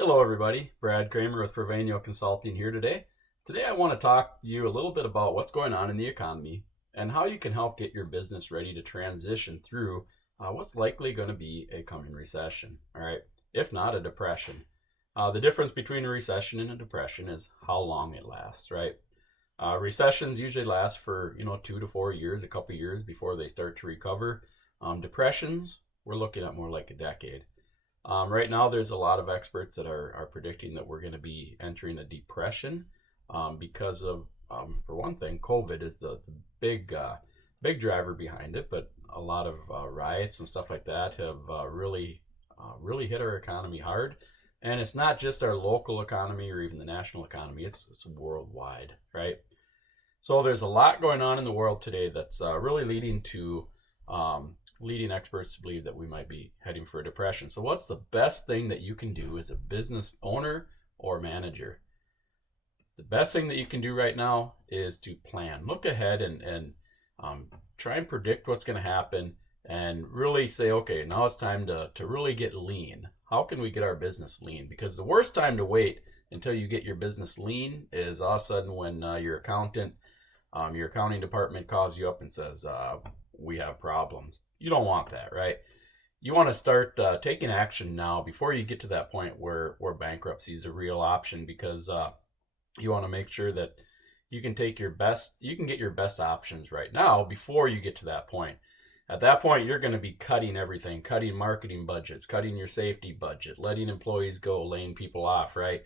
Hello, everybody. Brad Kramer with Provenio Consulting here today. Today, I want to talk to you a little bit about what's going on in the economy and how you can help get your business ready to transition through what's likely going to be a coming recession. All right, if not a depression. The difference between a recession and a depression is how long it lasts. Right. Recessions usually last for 2 to 4 years, a couple years before they start to recover. Depressions, we're looking at more like a decade. Right now, there's a lot of experts that are predicting that we're going to be entering a depression because of, for one thing, COVID is the big driver behind it. But a lot of riots and stuff like that have really hit our economy hard. And it's not just our local economy or even the national economy. It's worldwide, right? So there's a lot going on in the world today that's really leading experts to believe that we might be heading for a depression. So what's the best thing that you can do as a business owner or manager? The best thing that you can do right now is to plan. Look ahead and try and predict what's going to happen and really say, okay, now it's time to really get lean. How can we get our business lean? Because the worst time to wait until you get your business lean is all of a sudden when your accounting department calls you up and says, we have problems. You don't want that, right? You want to start taking action now before you get to that point where bankruptcy is a real option, because you want to make sure that you can get your best options right now before you get to that point. At that point, you're going to be cutting everything, cutting marketing budgets, cutting your safety budget, letting employees go, laying people off, right?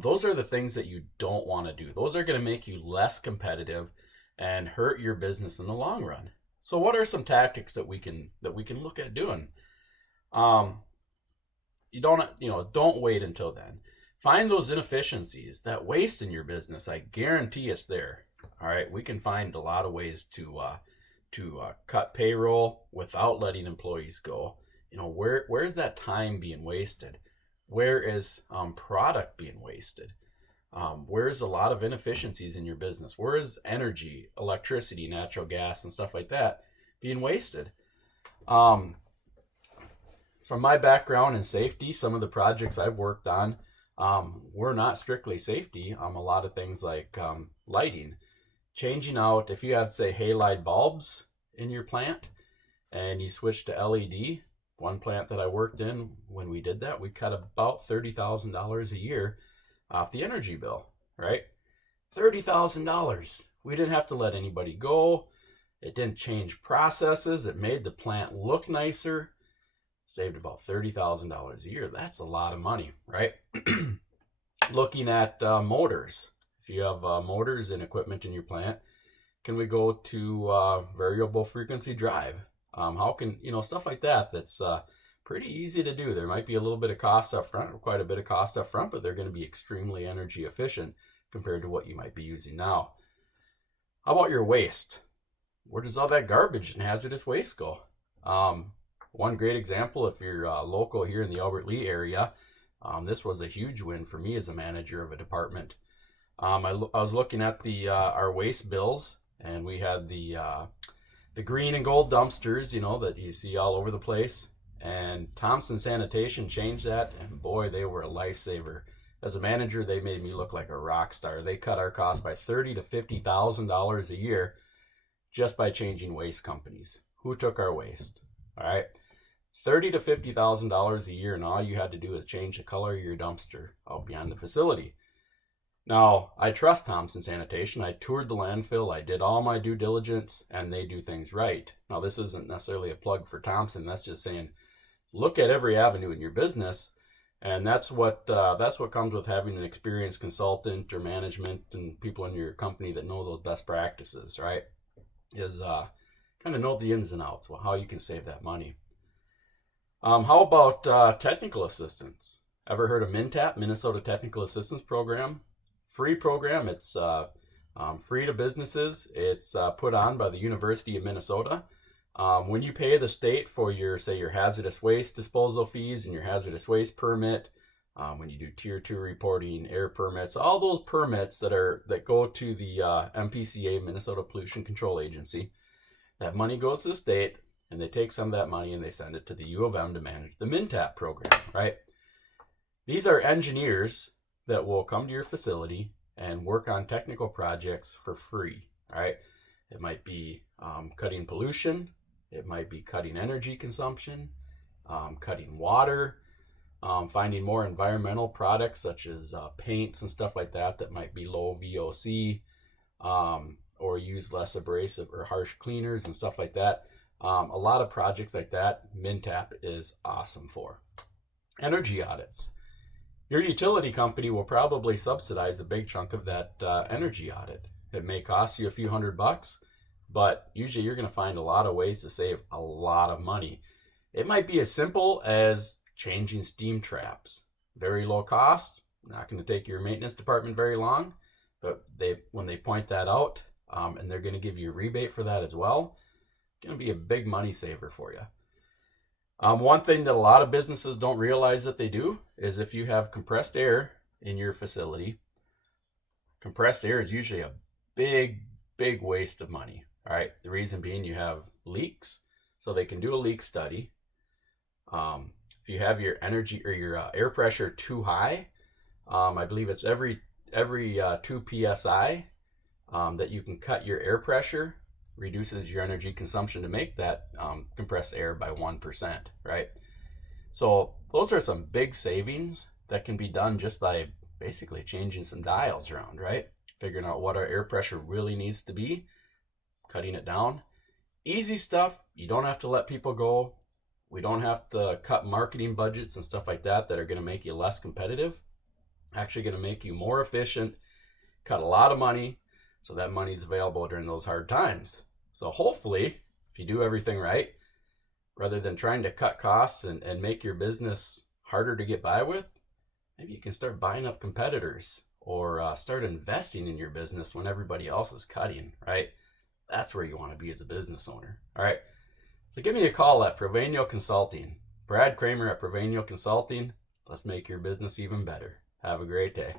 Those are the things that you don't want to do. Those are going to make you less competitive and hurt your business in the long run. So what are some tactics that we can look at doing? You don't wait until then. Find those inefficiencies, that waste in your business. I guarantee it's there. All right, we can find a lot of ways to cut payroll without letting employees go. Where's that time being wasted? Where is product being wasted? Where's a lot of inefficiencies in your business? Where is energy, electricity, natural gas, and stuff like that being wasted? From my background in safety, some of the projects I've worked on were not strictly safety. A lot of things like lighting, changing out, if you have, say, halide bulbs in your plant and you switch to LED. One plant that I worked in, when we did that, we cut about $30,000 a year off the energy bill, right? $30,000. We didn't have to let anybody go. It didn't change processes. It made the plant look nicer. Saved about $30,000 a year. That's a lot of money, right? Looking at motors. If you have motors and equipment in your plant, can we go to variable frequency drive? How can, stuff like that, that's pretty easy to do. There might be a little bit of cost up front, or quite a bit of cost up front, but they're going to be extremely energy efficient compared to what you might be using now. How about your waste? Where does all that garbage and hazardous waste go? One great example, if you're local here in the Albert Lea area, this was a huge win for me as a manager of a department. I was looking at our waste bills, and we had the green and gold dumpsters, that you see all over the place. And Thompson Sanitation changed that, and boy, they were a lifesaver. As a manager, they made me look like a rock star. They cut our costs by $30,000 to $50,000 a year just by changing waste companies. Who took our waste? All right, $30,000 to $50,000 a year, and all you had to do is change the color of your dumpster out beyond the facility. Now, I trust Thompson Sanitation. I toured the landfill. I did all my due diligence, and they do things right. Now, this isn't necessarily a plug for Thompson. That's just saying, look at every avenue in your business, and that's what comes with having an experienced consultant or management and people in your company that know those best practices, right? Is kind of know the ins and outs, well, how you can save that money. How about technical assistance? Ever heard of Mintap, Minnesota Technical Assistance Program? Free program. It's free to businesses. It's put on by the University of Minnesota. When you pay the state for your hazardous waste disposal fees and your hazardous waste permit, when you do tier 2 reporting, air permits, all those permits that go to the MPCA, Minnesota Pollution Control Agency, that money goes to the state, and they take some of that money and they send it to the U of M to manage the Mintap program, right? These are engineers that will come to your facility and work on technical projects for free. All right. It might be cutting pollution. It might be cutting energy consumption, cutting water, finding more environmental products such as paints and stuff like that that might be low VOC, or use less abrasive or harsh cleaners and stuff like that. A lot of projects like that, Mintap is awesome for. Energy audits. Your utility company will probably subsidize a big chunk of that energy audit. It may cost you a few $100, but usually you're going to find a lot of ways to save a lot of money. It might be as simple as changing steam traps. Very low cost, not going to take your maintenance department very long, but when they point that out, and they're going to give you a rebate for that as well, it's going to be a big money saver for you. One thing that a lot of businesses don't realize that they do is if you have compressed air in your facility, compressed air is usually a big waste of money. All right. The reason being you have leaks, so they can do a leak study. If you have your energy or your air pressure too high, I believe it's every 2 psi that you can cut your air pressure, reduces your energy consumption to make that compressed air by 1%, right? So those are some big savings that can be done just by basically changing some dials around, right? Figuring out what our air pressure really needs to be, cutting it down. Easy stuff. You don't have to let people go. We don't have to cut marketing budgets and stuff like that are going to make you less competitive. Actually going to make you more efficient, cut a lot of money, so that money is available during those hard times. So hopefully, if you do everything right, rather than trying to cut costs and make your business harder to get by with, maybe you can start buying up competitors or start investing in your business when everybody else is cutting, right? That's where you want to be as a business owner. All right. So give me a call at Provenio Consulting. Brad Kramer at Provenio Consulting. Let's make your business even better. Have a great day.